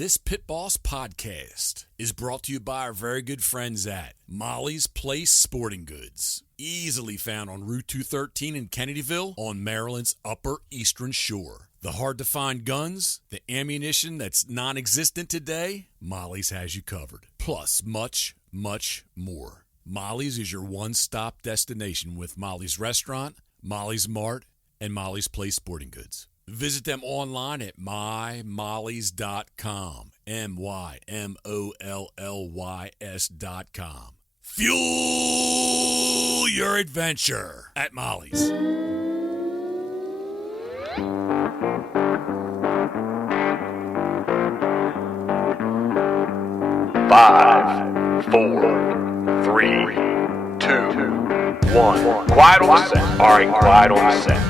This Pitboss podcast is brought to you by our very good friends at Molly's Place Sporting Goods. Easily found on Route 213 in Kennedyville on Maryland's Upper Eastern Shore. The hard-to-find guns, the ammunition that's non-existent today, Molly's has you covered. Plus, much, much more. Molly's is your one-stop destination with Molly's Restaurant, Molly's Mart, and Molly's Place Sporting Goods. Visit them online at mymollys.com, MYMOLLYS.com. Fuel your adventure at Molly's. Five, 4, 3, 2, 1. Quiet on the set. All right, quiet on the set.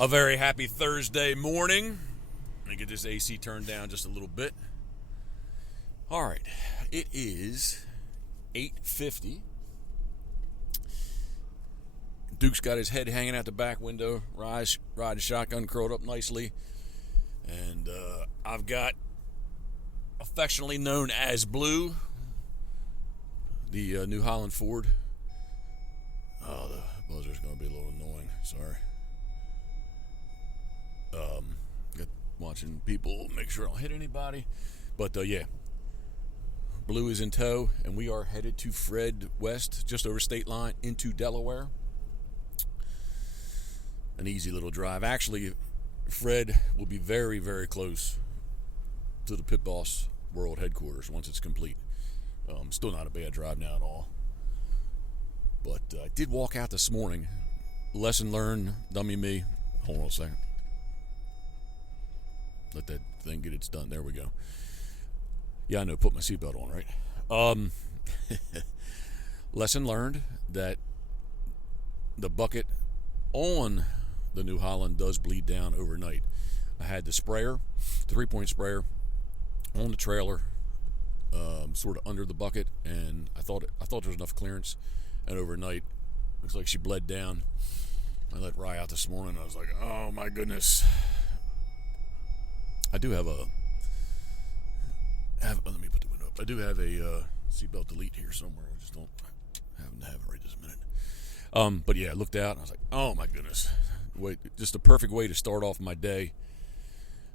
A very happy Thursday morning. Let me get this AC turned down just a little bit. All right, it is 8:50. Duke's got his head hanging out the back window, riding shotgun, curled up nicely. And I've got, affectionately known as Blue, the New Holland Ford. Oh, the buzzer's going to be a little annoying. Sorry. Got watching people make sure I don't hit anybody. But, yeah. Blue is in tow, and we are headed to Fred West, just over state line, into Delaware. An easy little drive. Actually, Fred will be very, very close to the Pitboss World Headquarters once it's complete. Still not a bad drive now at all. But I did walk out this morning. Lesson learned, dummy me. Hold on a second. Let that thing get its done. There we go. Yeah, I know. Put my seatbelt on, right? Lesson learned that the bucket on the New Holland does bleed down overnight. I had the sprayer, 3-point sprayer, on the trailer, sort of under the bucket, and I thought there was enough clearance. And overnight, looks like she bled down. I let Rye out this morning. I was like, oh my goodness. I do have let me put the window up. I do have a seatbelt delete here somewhere. I just don't happen to have it right this minute. But yeah, I looked out and I was like, oh my goodness. Wait, just a perfect way to start off my day.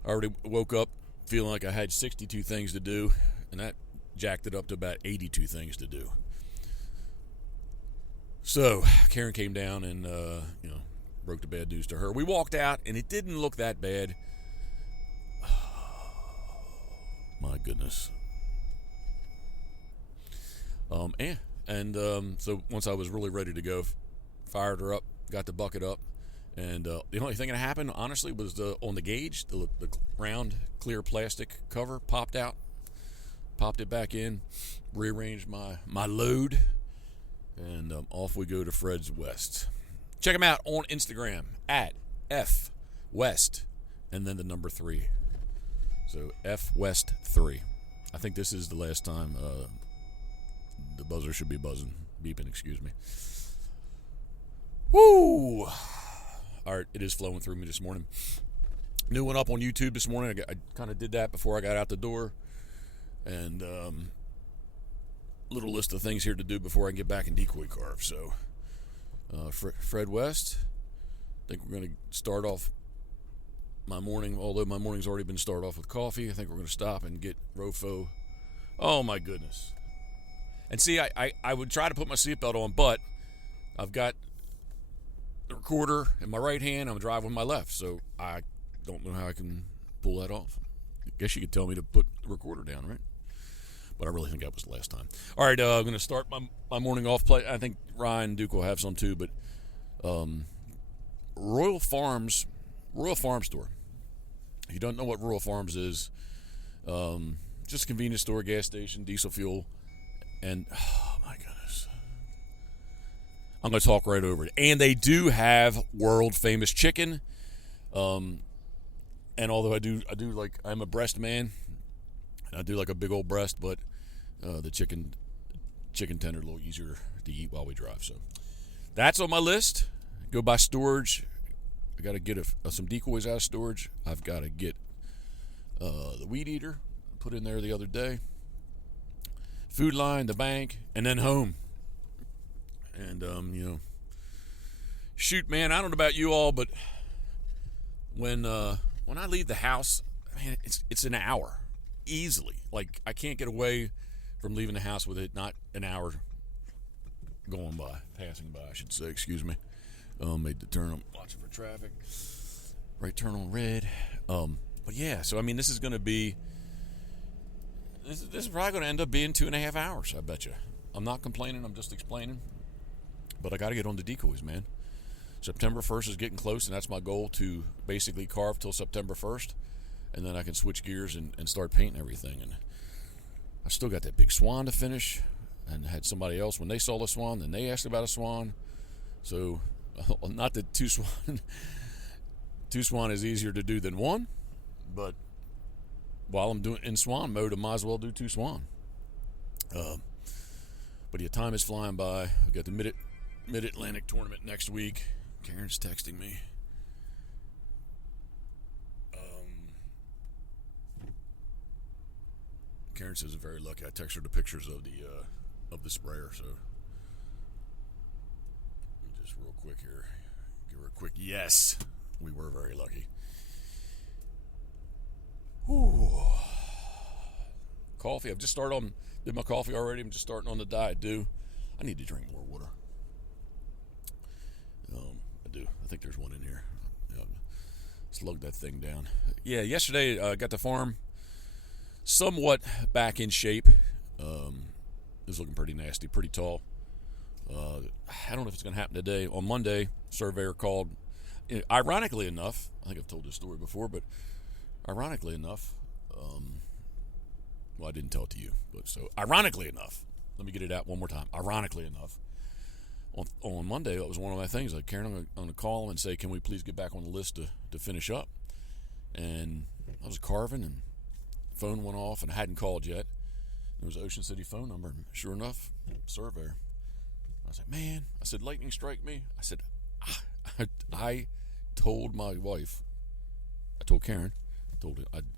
I already woke up feeling like I had 62 things to do, and that jacked it up to about 82 things to do. So Karen came down and broke the bad news to her. We walked out and it didn't look that bad. My goodness. So once I was really ready to go, fired her up, got the bucket up, and the only thing that happened, honestly, was on the gauge, the round, clear plastic cover popped out, popped it back in, rearranged my load, and off we go to Fred's West. Check him out on Instagram, at FWest, and then the number 3. So FWest3. I think this is the last time the buzzer should be beeping, excuse me. Woo! All right, it is flowing through me this morning. New one up on YouTube this morning. I kind of did that before I got out the door. And little list of things here to do before I can get back and decoy carve. So, Fred West, I think we're going to start off my morning, although my morning's already been started off with coffee. I think we're going to stop and get Rofo. Oh, my goodness. And see, I would try to put my seatbelt on, but I've got the recorder in my right hand. I'm driving with my left, so I don't know how I can pull that off. I guess you could tell me to put the recorder down, right? But I really think that was the last time. All right, I'm going to start my morning off play. I think Ryan Duke will have some too, but Royal Farm Store. If you don't know what Royal Farms is, just a convenience store, gas station, diesel fuel, and oh my goodness, I'm going to talk right over it. And they do have world famous chicken. And although I do like, I'm a breast man, and I do like a big old breast, but the chicken tender a little easier to eat while we drive. So that's on my list. Go buy storage. I got to get some decoys out of storage. I've got to get the weed eater put in there the other day. Food line, the bank, and then home. And, shoot, man, I don't know about you all, but when I leave the house, man, it's an hour easily. Like, I can't get away from leaving the house with it not an hour passing by, I should say. Excuse me. Made the turn. I'm watching for traffic. Right turn on red. But yeah, so I mean, this is going to be. This is probably going to end up being 2.5 hours. I bet you. I'm not complaining. I'm just explaining. But I got to get on the decoys, man. September 1st is getting close, and that's my goal, to basically carve till September 1st, and then I can switch gears and start painting everything. And I still got that big swan to finish, and had somebody else, when they saw the swan, then they asked about a swan. So, not that two swan is easier to do than one, but while I'm doing in swan mode, I might as well do 2 swan. But yeah, time is flying by. We got the Mid-Atlantic tournament next week. Karen's texting me. Karen says I'm very lucky. I text her the pictures of the sprayer. So just real quick here, give her a quick yes. We were very lucky. Whew. Coffee. I've just did my coffee already. I'm just starting on the diet. I need to drink more water. I do. I think there's one in here. Slug that thing down. Yeah, yesterday I got the farm somewhat back in shape. It was looking pretty nasty, pretty tall. I don't know if it's going to happen today. On Monday, surveyor called. Ironically enough, I think I've told this story before, but ironically enough, well, I didn't tell it to you, but so ironically enough, let me get it out one more time. Ironically enough, on Monday, that was one of my things. Like, Karen, I'm going to call him and say, can we please get back on the list to finish up? And I was carving, and phone went off, and I hadn't called yet. It was an Ocean City phone number, and sure enough, surveyor. I said, man, I said, lightning strike me. I said, I told my wife, I told Karen,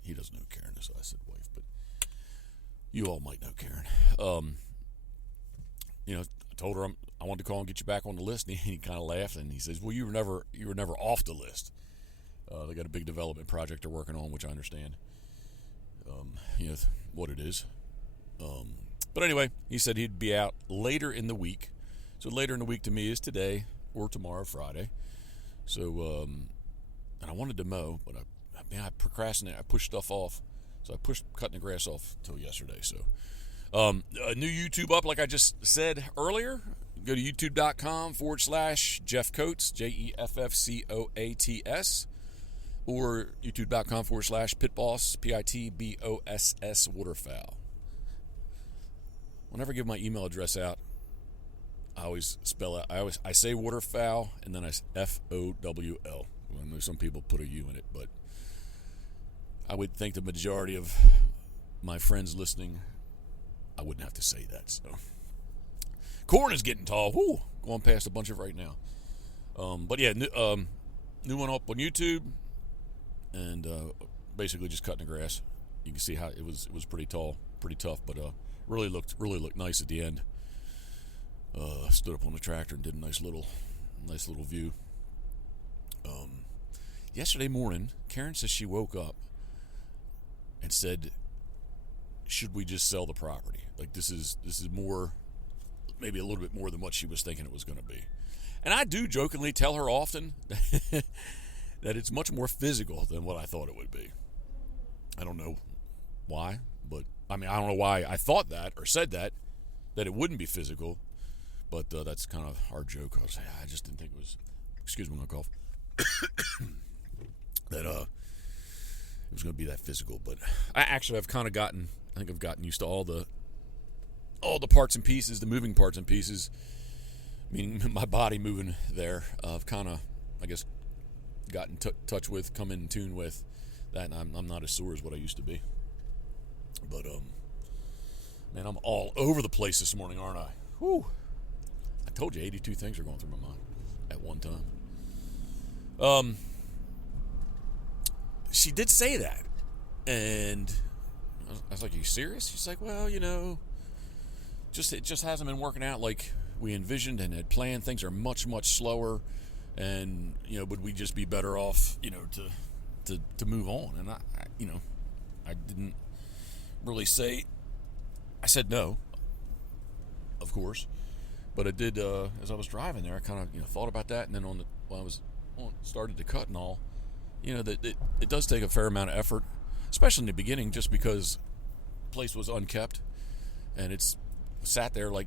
he doesn't know Karen, so I said wife, but you all might know Karen. I told her I wanted to call and get you back on the list, and he kind of laughed, and he says, well, you were never off the list. They got a big development project they're working on, which I understand. What it is. But anyway, he said he'd be out later in the week. So later in the week to me is today or tomorrow, Friday. So, and I wanted to mow, but I procrastinated. I pushed stuff off. So I pushed cutting the grass off till yesterday. So, a new YouTube up, like I just said earlier. Go to youtube.com/Jeff Coates, JEFFCOATS, or youtube.com/Pitboss, PITBOSS Waterfowl. Whenever I give my email address out, I always spell out. I say waterfowl, and then I FOWL. I know some people put a U in it, but I would think the majority of my friends listening, I wouldn't have to say that. So, corn is getting tall. Whoo, going past a bunch of right now. But yeah, new one up on YouTube, and basically just cutting the grass. You can see how it was pretty tall, pretty tough, but really looked nice at the end. Stood up on the tractor and did a nice little view. Yesterday morning, Karen says she woke up and said, should we just sell the property? Like, this is more, maybe a little bit more than what she was thinking it was going to be. And I do jokingly tell her often that it's much more physical than what I thought it would be. I don't know why, but I don't know why I thought that or said that it wouldn't be physical, but that's kind of our joke. I just didn't think it was, excuse me, I'm going to cough, that it was going to be that physical. But I've kind of gotten used to all the parts and pieces, the moving parts and pieces, meaning my body moving there. I've kind of, I guess, gotten touch with, come in tune with that, and I'm not as sore as what I used to be. But man, I'm all over the place this morning, aren't I? Whew. I told you 82 things are going through my mind at one time. She did say that, and I was like, "Are you serious?" She's like, "Well, it just hasn't been working out like we envisioned and had planned. Things are much, much slower, and would we just be better off, to move on?" And I didn't really say. I said no, of course, but I did. As I was driving there, I kind of thought about that, and then while I was started to cut and all, that it does take a fair amount of effort, especially in the beginning, just because the place was unkept, and it's sat there like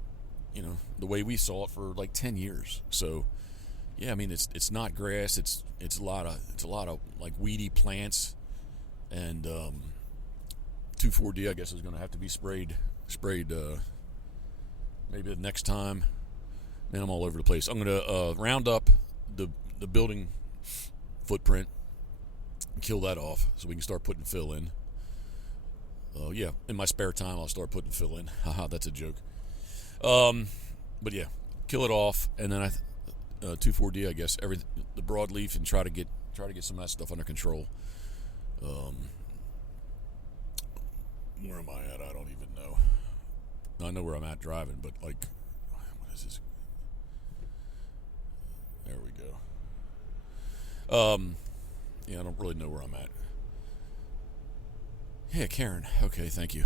the way we saw it for like 10 years. So yeah, I mean it's not grass. It's a lot of like weedy plants, and 2,4-D I guess is going to have to be sprayed maybe the next time. Man, I'm all over the place. I'm going to round up the building footprint, kill that off so we can start putting fill in. Yeah, in my spare time I'll start putting fill in. Haha, that's a joke. But yeah, kill it off, and then 2,4-D I guess the broadleaf, and try to get some of that stuff under control. Where am I at? I don't even know. I know where I'm at driving, but like, what is this? There we go. Yeah, I don't really know where I'm at. Yeah, Karen. Okay, thank you.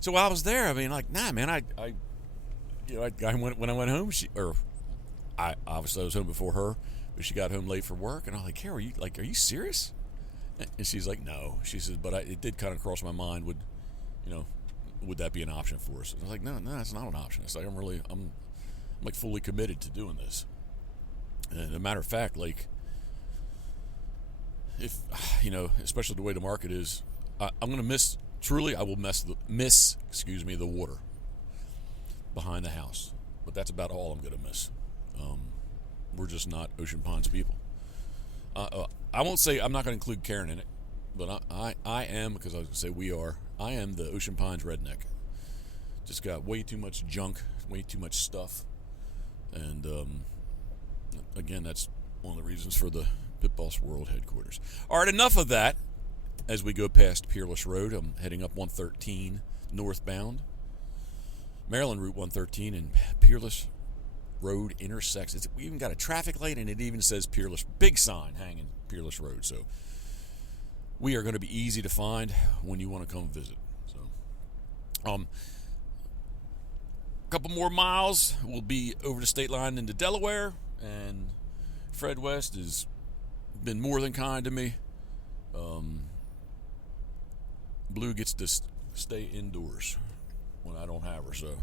So while I was there, I mean, like, nah, man, when I went home, I obviously I was home before her, but she got home late for work, and I was like, Karen, are you serious? And she's like, no. She says, but it did kind of cross my mind. Would that be an option for us? And I was like, no, it's not an option. It's like I'm like fully committed to doing this. And as a matter of fact, like, if especially the way the market is, I'm going to miss. Truly, I will miss the water behind the house. But that's about all I'm going to miss. We're just not Ocean Ponds people. I won't say I'm not going to include Karen in it, but I am, because I was going to say we are. I am the Ocean Ponds redneck. Just got way too much junk, way too much stuff, and again, that's one of the reasons for the Pitboss World headquarters. All right, enough of that. As we go past Peerless Road, I'm heading up 113 northbound. Maryland Route 113 and Peerless Road intersects. We even got a traffic light, and it even says Peerless, big sign hanging Peerless Road. So we are going to be easy to find when you want to come visit. So, a couple more miles, we'll be over the state line into Delaware, and Fred West has been more than kind to me. Blue gets to stay indoors when I don't have her, so.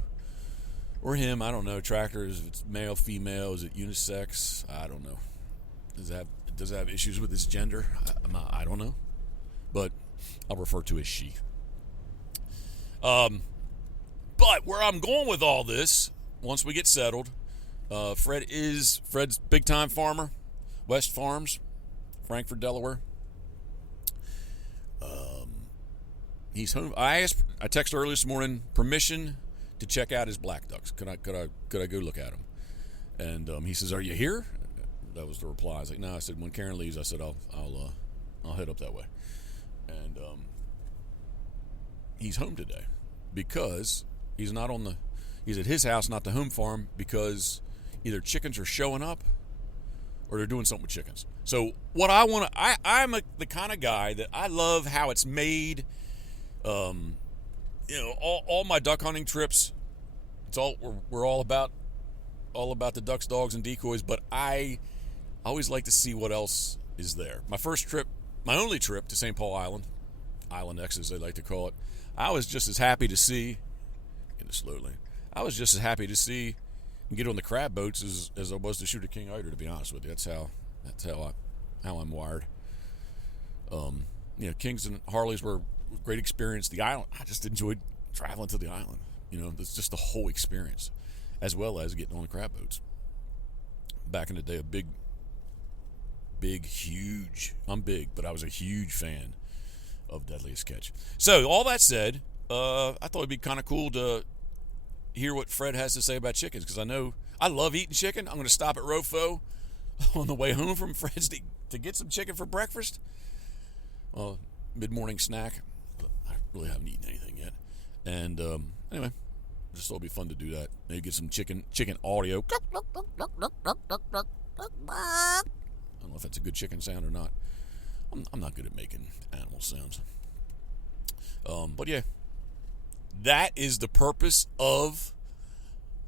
Or him, I don't know. Tractors, if it's male, female, is it unisex? I don't know. Does it have issues with his gender? I don't know. But I'll refer to as she. But where I'm going with all this, once we get settled, Fred's big time farmer, West Farms, Frankfort, Delaware. He's home. I texted early this morning permission to check out his black ducks. Could I go look at them? And he says, "Are you here?" That was the reply. I was like, "No." I said, "When Karen leaves," I said, I'll head up that way." And he's home today because he's at his house, not the home farm, because either chickens are showing up or they're doing something with chickens. So what I'm the kind of guy that I love how it's made. All my duck hunting trips, we're all about the ducks, dogs, and decoys. But I always like to see what else is there. My only trip to St. Paul Island, Island X as they like to call it, I was just as happy to see. Get it slowly. I was just as happy to see and get on the crab boats as I was to shoot a king eider. To be honest with you, that's how I'm wired. Kings and Harleys were a great experience. The island, I just enjoyed traveling to the island. It's just the whole experience, as well as getting on the crab boats. Back in the day, a big, huge. I'm big, but I was a huge fan of Deadliest Catch. So all that said, I thought it'd be kind of cool to hear what Fred has to say about chickens, because I know I love eating chicken. I'm going to stop at Rofo on the way home from Fred's to get some chicken for breakfast. Mid-morning snack. I really haven't eaten anything yet. And anyway, just thought it'd be fun to do that. Maybe get some chicken audio. I don't know if that's a good chicken sound or not. I'm not good at making animal sounds. But yeah, that is the purpose of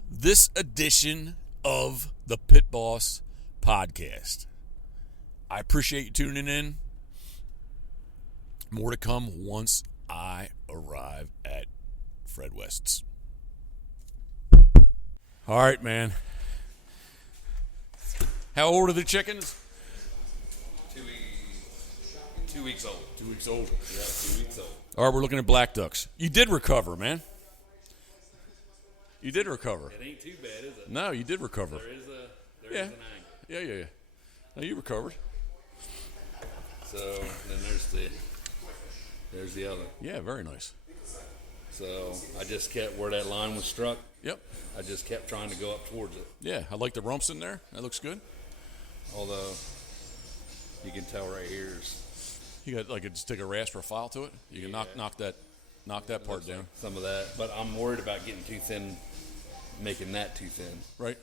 this edition of the Pitboss podcast. I appreciate you tuning in. More to come once I arrive at Fred West's. All right, man. How old are the chickens? 2 weeks old. 2 weeks old. Yeah, 2 weeks old. All right, we're looking at black ducks. You did recover, man. You did recover. It ain't too bad, is it? No, you did recover. There is an angle. Yeah. No, you recovered. So then there's the other. Yeah, very nice. So I just kept where that line was struck. Yep. I just kept trying to go up towards it. Yeah, I like the rumps in there. That looks good. Although you can tell right here is You got like just take a rasper file to it. You can knock that part down. some of that, but I'm worried about getting too thin, making that too thin. Right.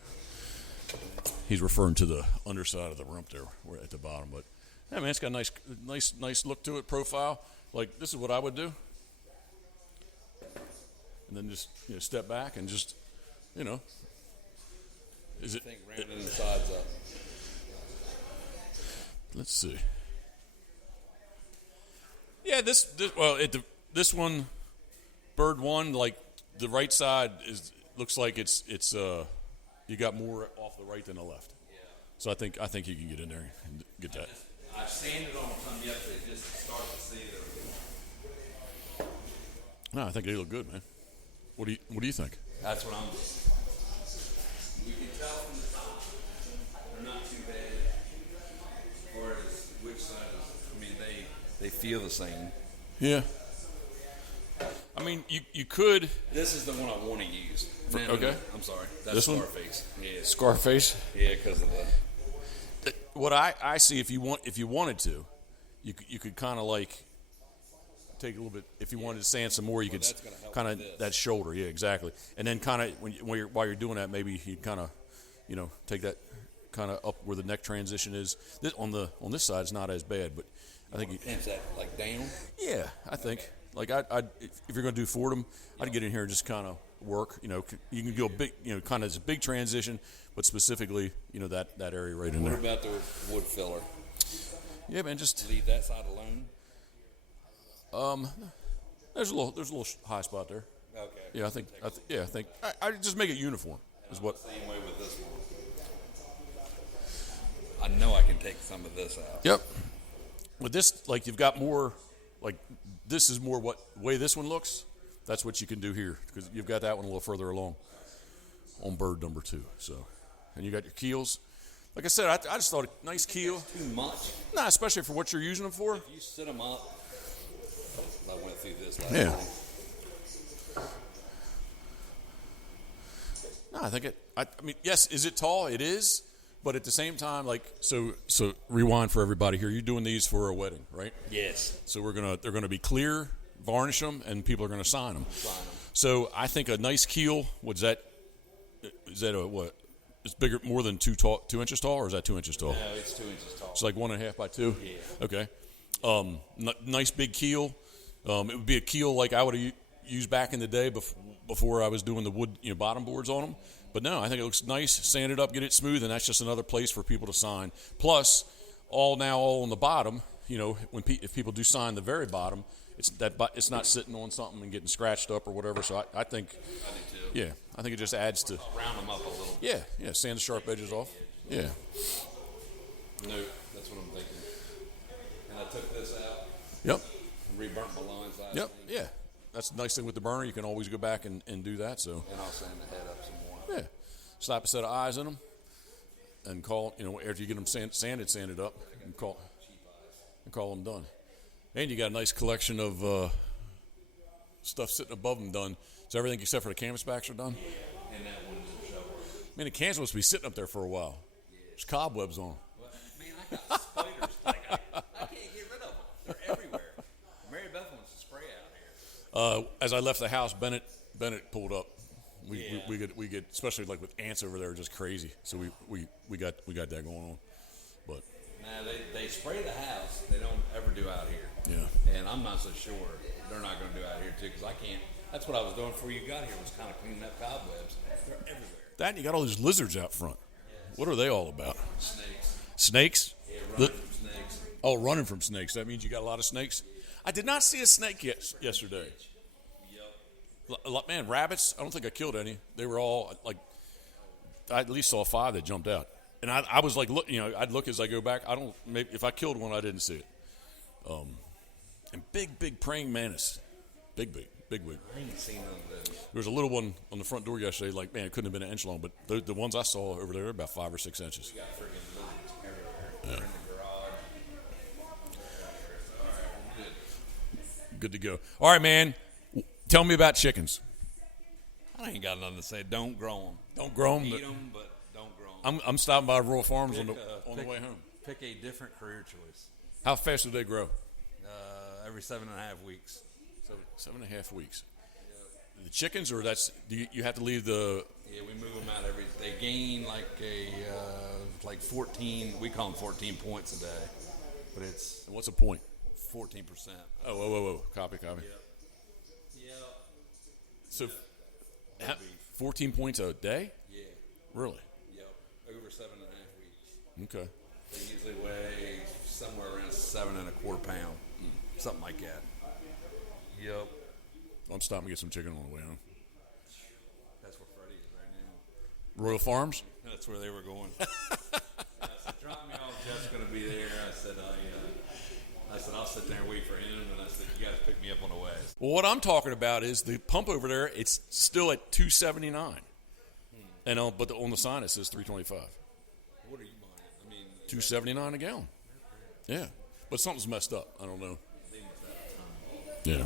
He's referring to the underside of the rump there, we're at the bottom. But yeah, man, it's got a nice look to it. Profile. Like this is what I would do. And then just step back and just is it? I think rounding the sides up. Let's see. Yeah, this one, bird one, like the right side looks like it's you got more off the right than the left. Yeah. So I think you can get in there and get that. I sanded on some yesterday just to start to see them. No, I think they look good, man. What do you think? That's what I'm. You can tell from the top they're not too bad. As far as which side is, I mean they feel the same. Yeah. I mean, you could. This is the one I want to use. Okay. I'm sorry. That's This one? Scarface. Yeah. Scarface. Yeah, because of the. What I see, if you wanted to, you could kind of like take a little bit. If you wanted to sand some more, you could that's gonna help kind of with this. that shoulder. Yeah, exactly. And then kind of while you're doing that, maybe you kind of take that kind of up where the neck transition is. This on this side is not as bad, but I think Pinch that like down. yeah, I think like I if you're going to do Fordham, I'd get in here and just kind of work. You can go big. Kind of as a big transition, but specifically that area right in What there. about the wood filler? Yeah, man, just Leave that side alone. there's a little high spot there. Okay. Yeah, I think I just make it uniform is what. Same way with this one. I know I can take some of this out. Yep. With this, like you've got more, like this is more what way this one looks. That's what you can do here because you've got that one a little further along on bird number 2. So, and you got your keels. Like I said, I just thought a nice keel. Too much. Nah, especially for what you're using them for. If you sit them up, I went through this last Yeah. night. No, I think I mean, yes, is it tall? It is, but at the same time, like so rewind for everybody here. You're doing these for a wedding, right? Yes. So they're gonna be clear, varnish them, and people are gonna sign them. So I think a nice keel. Is that a what? It's bigger, more than 2 inches tall, or is that 2 inches tall? No, it's 2 inches tall. It's like 1.5 by 2. Yeah. Okay. Nice big keel. It would be a keel like I would have used back in the day before I was doing the wood, bottom boards on them. But no, I think it looks nice. Sand it up, get it smooth, and that's just another place for people to sign. Plus, all on the bottom. If people do sign the very bottom, it's not sitting on something and getting scratched up or whatever. So I think, I do too. yeah, I think it just adds to. I'll round them up a little. Yeah, sand the sharp edges off. Yeah. No, that's what I'm thinking. And I took this out Yep. and reburnt my lines last Yep. night. Yeah. That's the nice thing with the burner. You can always go back and do that. So And I'll sand the head up some more. yeah, slap a set of eyes in them, and call. After you get them sanded up, and call them done. And you got a nice collection of stuff sitting above them done. So everything except for the canvasbacks are done? And that one didn't show us. Man, the cans must be sitting up there for a while. There's cobwebs on them. Well, man, I got spiders. Like, I can't get rid of them. They're everywhere. Mary Beth wants to spray out here. As I left the house, Bennett pulled up. We get especially like with ants over there, just crazy. So we got that going on. But Now they spray the house. They don't ever do out here. yeah, And I'm not so sure they're not going to do out here too, because I can't. That's what I was doing before you got here, was kind of cleaning up cobwebs. They're everywhere. that and you got all these lizards out front. What are they all about? Snakes. Snakes? Yeah, running from snakes. Oh, running from snakes. That means you got a lot of snakes. I did not see a snake yesterday. Yep. Man, rabbits. I don't think I killed any. They were all like. I at least saw 5 that jumped out, and I was like, look, I'd look as I go back. Maybe if I killed one, I didn't see it. And big praying mantis, big. I ain't seen none of those. There was a little one on the front door yesterday. Like, man, it couldn't have been an inch long, but the ones I saw over there are about 5 or 6 inches. We got friggin' lizards everywhere. They're in the garage. All right, we're good. Good to go. All right, man. Tell me about chickens. I ain't got nothing to say. Don't grow them. Don't grow them. Eat them, but don't grow them. I'm stopping by Royal Farms on the way home. Pick a different career choice. How fast do they grow? Every 7.5 weeks. So 7.5 weeks. The chickens, or you have to leave the. Yeah, we move them out they gain like 14. We call them 14 points a day, but it's What's a point? 14%. Oh. Copy. Yep. So, 14 points a day? Yeah. Really? Yep. Over 7.5 weeks. Okay. They usually weigh somewhere around 7.25 pounds, something like that. Yep. I'm stopping to get some chicken on the way home. That's where Freddie is right now. Royal Farms? That's where they were going. I said, drop me off. Jeff's going to be there. I said, I'll sit there and wait for him. And I said, you guys pick me up on the way. Well, what I'm talking about is the pump over there. It's still at $2.79, and but on the sign it says $3.25. What are you buying? I mean, $2.79 a gallon. Yeah, but something's messed up. I don't know. Yeah,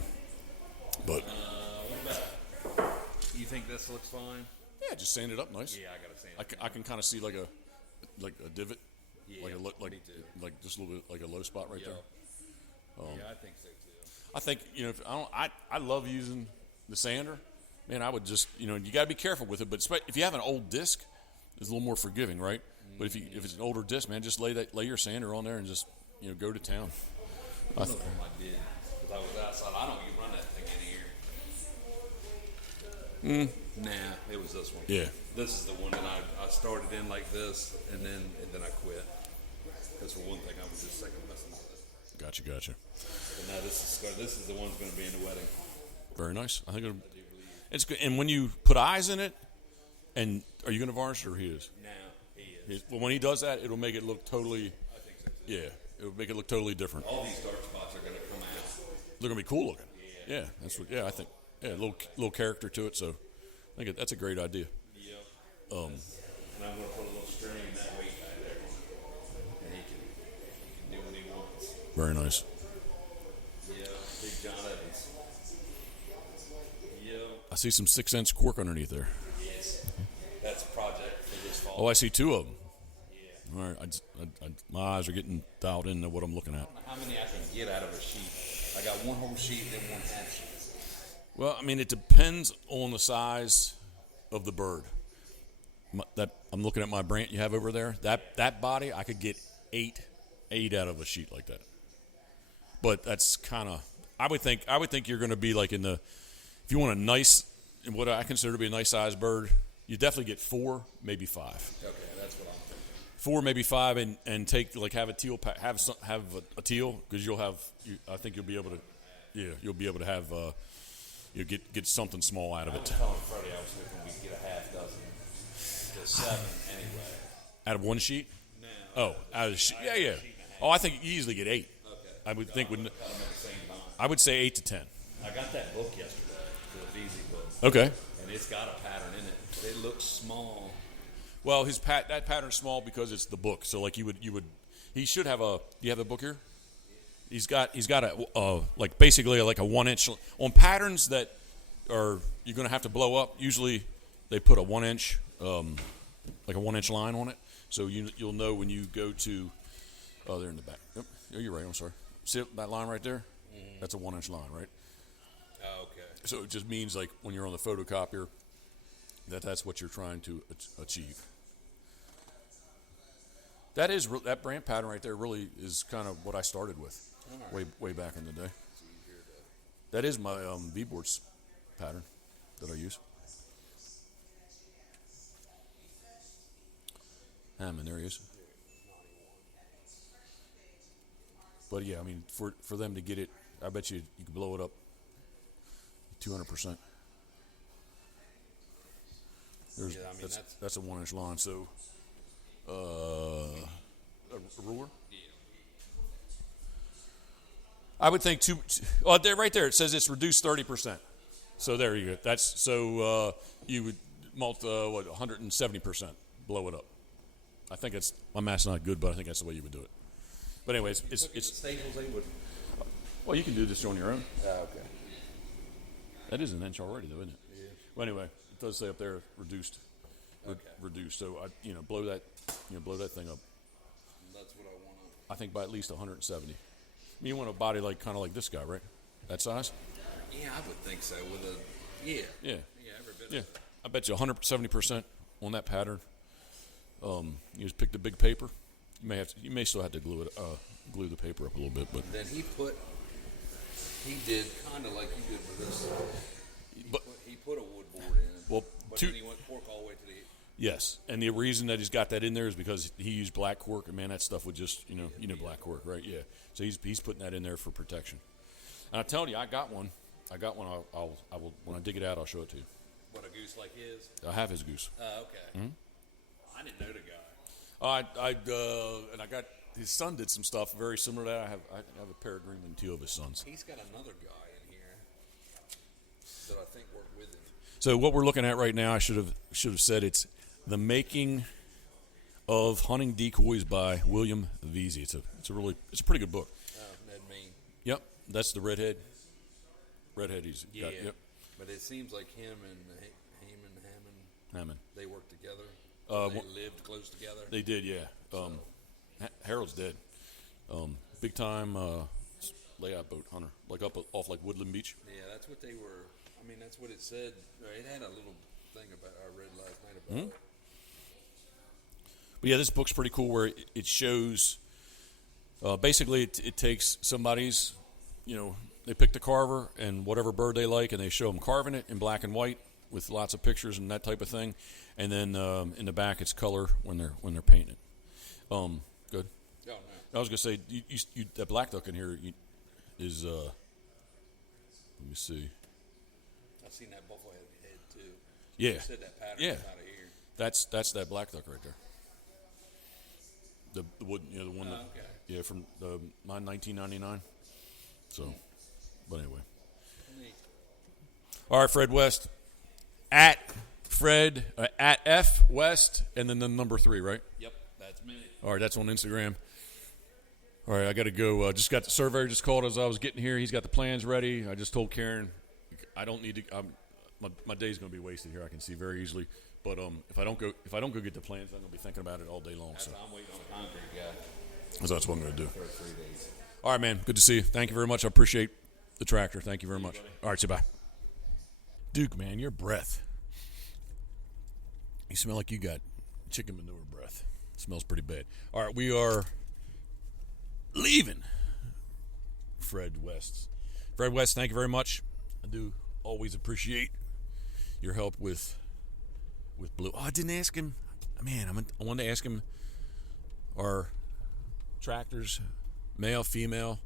but what about? You think this looks fine? yeah, just sand it up nice. Yeah, I gotta sand it. I can kind of see like a divot, Yeah, me too. like just a little bit like a low spot right there. Yeah, I think so too. I think I love using the sander. Man, I would just you got to be careful with it. But if you have an old disc, it's a little more forgiving, right? But if it's an older disc, man, just lay your sander on there and just go to town. I did because I was outside. I don't even run that thing in here. Nah, it was this one. Yeah. This is the one that I started in like this, and then I quit. Because for one thing, I was just second messing with it. Gotcha. But now this is the one that's going to be in the wedding. Very nice. I think I do believe. it's good. And when you put eyes in it, and are you going to varnish it or he is? Now he is. Well, when he does that, it'll make it look totally. I think so too. Yeah, it'll make it look totally different. All these dark spots are going to come out. They're gonna be cool looking. Yeah, that's what. Yeah, I think. Yeah, a little character to it. So, I think that's a great idea. Yep. And I'm going to put a little string that weight back there on it, and he can do what he wants. Very nice. Yeah, Big John Evans. Yep. I see some 6-inch cork underneath there. Yes. That's a project for this fall. Oh, I see 2 of them. Yeah. All right, my eyes are getting dialed into what I'm looking at. I don't know how many I can get out of a sheet. I got one whole sheet and then one half sheet. Well, I mean, it depends on the size of the bird. I'm looking at my brant you have over there. That body, I could get eight out of a sheet like that. But that's kind of. I would think you're going to be like in the. If you want a nice, what I consider to be a nice sized bird, you definitely get 4, maybe 5. Okay, that's what I'm thinking. 4, maybe 5, and take have a teal have a teal because I think you'll be able to. Yeah, you'll be able to have. You'll get something small out of I it. was telling Freddie I was hoping we'd get a half dozen to 7 anyway. Out of one sheet? No. Oh, out of yeah. Oh, I think you easily get 8. Okay. I would think cut them at the same time. I would say 8 to 10. I got that book yesterday, the Easy book. Okay. And it's got a pattern in it. It looks small. Well, that pattern's small because it's the book. So like you would he should have a. Do you have the book here? He's got a like basically like a 1-inch on patterns that are you're going to have to blow up. Usually, they put a 1 inch, like a 1 inch line on it, so you'll know when you go to. Oh, they're in the back. Yep. Oh, you're right. I'm sorry. See that line right there? Mm-hmm. That's a 1 inch line, right? Oh, okay. So it just means like when you're on the photocopier, that's what you're trying to achieve. That brand pattern right there really is kind of what I started with, way back in the day. That is my V-boards pattern that I use. Hammond, there he is. But yeah, I mean, for them to get it, I bet you could blow it up 200%. That's a 1 inch line. So, a ruler. Yeah. I would think right there it says it's reduced 30%. So there you go. That's so you would 170% blow it up. I think it's my math's not good, but I think that's the way you would do it. But anyways, it's Staples they would. Well, you can do this on your own. Okay. That is an inch already, though, isn't it? Yeah. Well, anyway, it does say up there reduced. Okay. Reduced. So blow that thing up. That's what I want to. I think by at least 170. I mean, you want a body kind of like this guy, right? That size. Yeah, I would think so. With a yeah. Yeah. Yeah, every bit. Yeah. I bet you 170% on that pattern. You just pick the big paper. You may still have to glue the paper up a little bit, but then he did kind of like you did with this. He put a wood board in. Well, but then he went cork all the way to the. Yes, and the reason that he's got that in there is because he used black cork, and man, that stuff would just black cork, right? Yeah. So he's putting that in there for protection. And I'm telling you, I got one. I will when I dig it out, I'll show it to you. What, a goose like his? I have his goose. Okay. Mm-hmm. I didn't know the guy. And I got his son did some stuff very similar to that. I have a peregrine and two of his sons. He's got another guy in here that I think worked with him. So what we're looking at right now, I should have said it's The Making of Hunting Decoys by William Veazey. It's a pretty good book. Ned Mean. Yep, that's the redhead. Redhead he's got. Yep. But it seems like him and Hammond. They worked together. They lived close together. They did, yeah. Harold's dead. Big time layout boat hunter, like off like Woodland Beach. Yeah, that's what they were. I mean, that's what it said. It had a little thing about I read last night about it. But yeah, this book's pretty cool where it shows. Basically, it takes somebody's, they pick the carver and whatever bird they like, and they show them carving it in black and white with lots of pictures and that type of thing. And then in the back, it's color when they're painting it. Good. Oh, no. I was gonna say you that black duck in here is. Let me see. I've seen that buffalo head too. Yeah. You said that pattern Yeah. out of here. That's that black duck right there. The wood, the one that. Okay. Yeah, from mine 1999. So, but anyway. Neat. All right, Fred West. At F West, and then the number 3, right? Yep, that's me. All right, that's on Instagram. All right, I got to go. Just got the surveyor just called as I was getting here. He's got the plans ready. I just told Karen I don't need to. My day's going to be wasted here. I can see very easily. But if I don't go get the plans, I'm going to be thinking about it all day long. So I'm waiting on a concrete guy. So that's what I'm going to do. For 3 days. All right, man. Good to see you. Thank you very much. I appreciate the tractor. Thank you very much. All right, say bye. Duke, man, your breath. You smell like you got chicken manure breath. It smells pretty bad. All right, we are leaving Fred West. Fred West, thank you very much. I do always appreciate your help with Blue. Oh, I didn't ask him. Man, I wanted to ask him, are tractors male, female,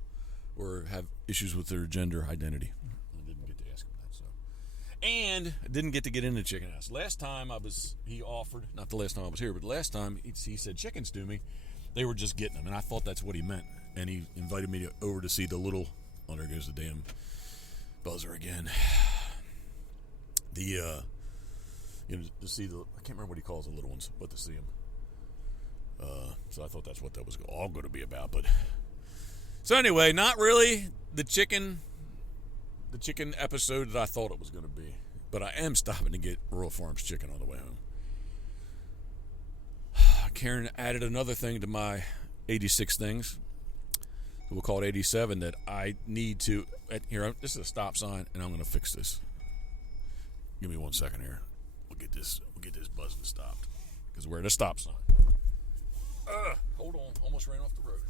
or have issues with their gender identity? I didn't get to ask him that. So, and I didn't get to get into chicken house. Last time he offered, not the last time I was here, but the last time he said chickens to me, they were just getting them, and I thought that's what he meant. And he invited me over to see the little. Oh, there goes the damn buzzer again. To see the, I can't remember what he calls the little ones, but to see them. So I thought that's what that was all going to be about. But so anyway, not really the chicken the chicken episode that I thought it was going to be. But I am stopping to get Royal Farms chicken on the way home. Karen added another thing to my 86 things. We'll call it 87 that I need to. Here, this is a stop sign, and I'm going to fix this. Give me 1 second here. We'll get this buzzing stopped because we're at a stop sign. Hold on, almost ran off the road.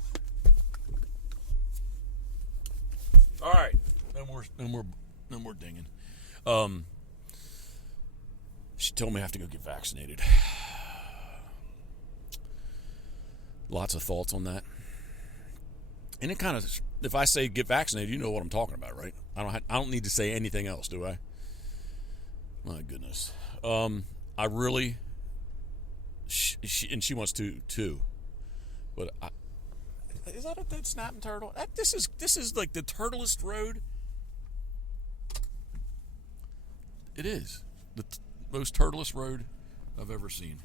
All right, no more dinging. She told me I have to go get vaccinated. Lots of thoughts on that. And it kind of, if I say get vaccinated, you know what I'm talking about, right? I don't need to say anything else, do I? My goodness. I really, she wants to too. But is that a dead snapping turtle? This is like the turtlest road. It is the most turtlest road I've ever seen.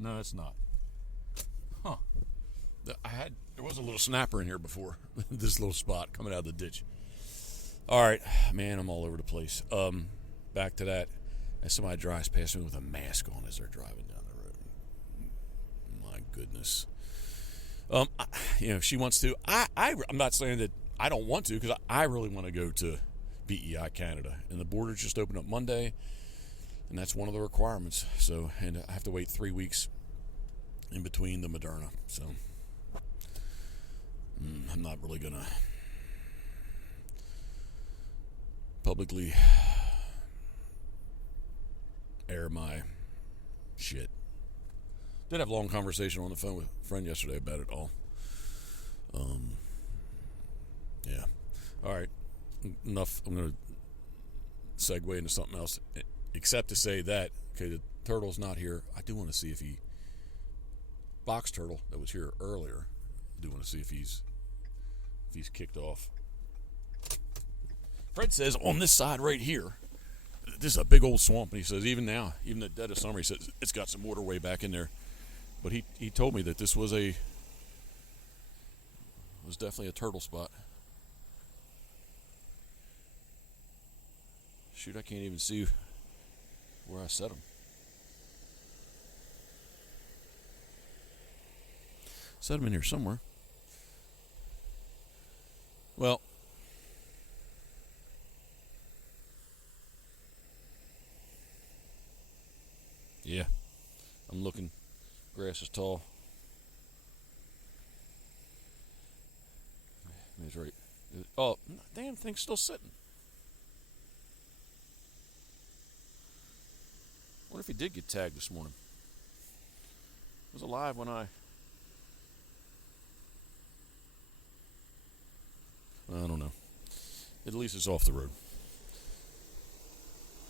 No, it's not. Huh. There was a little snapper in here before. This little spot coming out of the ditch. All right, man, I'm all over the place. Back to that. As somebody drives past me with a mask on as they're driving down the road. My goodness. She wants to. I'm not saying that I don't want to, because I really want to go to BEI Canada, and the borders just opened up Monday. And that's one of the requirements. So, and I have to wait 3 weeks in between the Moderna. So, I'm not really going to publicly air my shit. Did have a long conversation on the phone with a friend yesterday about it all. Yeah. All right. Enough. I'm going to segue into something else. Except to say that, okay, the turtle's not here. I do want to see if box turtle that was here earlier, I do want to see if he's kicked off. Fred says on this side right here, this is a big old swamp, and he says even now, even at dead of summer, he says it's got some waterway back in there. But he told me that this was definitely a turtle spot. Shoot, I can't even see where I set them. Set them in here somewhere. Well, yeah, I'm looking. Grass is tall. He's right. Oh, damn thing's still sitting. Wonder if he did get tagged this morning. He was alive when I don't know. At least it's off the road.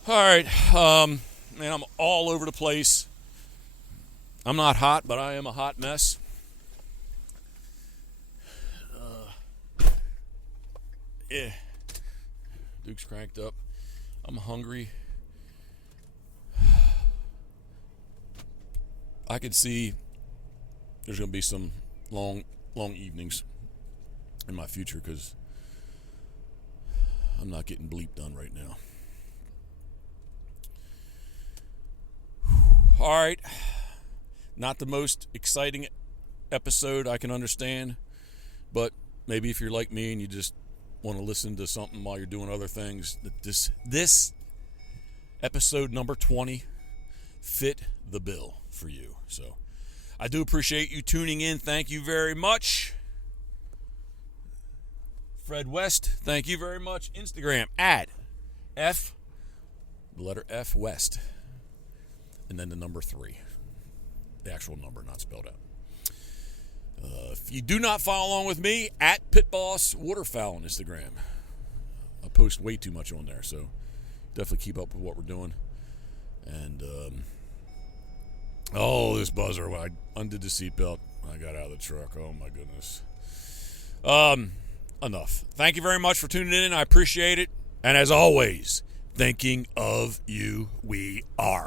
All right, man, I'm all over the place. I'm not hot, but I am a hot mess. Yeah, Duke's cranked up. I'm hungry. I could see there's going to be some long evenings in my future because I'm not getting bleep done right now. All right. Not the most exciting episode, I can understand. But maybe if you're like me and you just want to listen to something while you're doing other things, that this episode number 20 fit the bill for you. So I do appreciate you tuning in. Thank you very much. Fred West, thank you very much. Instagram at the letter F West, and then the number 3. The actual number, not spelled out. If you do not follow along with me, at Pitboss Waterfowl on Instagram. I post way too much on there, so definitely keep up with what we're doing. And, this buzzer, when I undid the seatbelt, I got out of the truck. Oh, my goodness. Enough. Thank you very much for tuning in. I appreciate it. And as always, thinking of you, we are.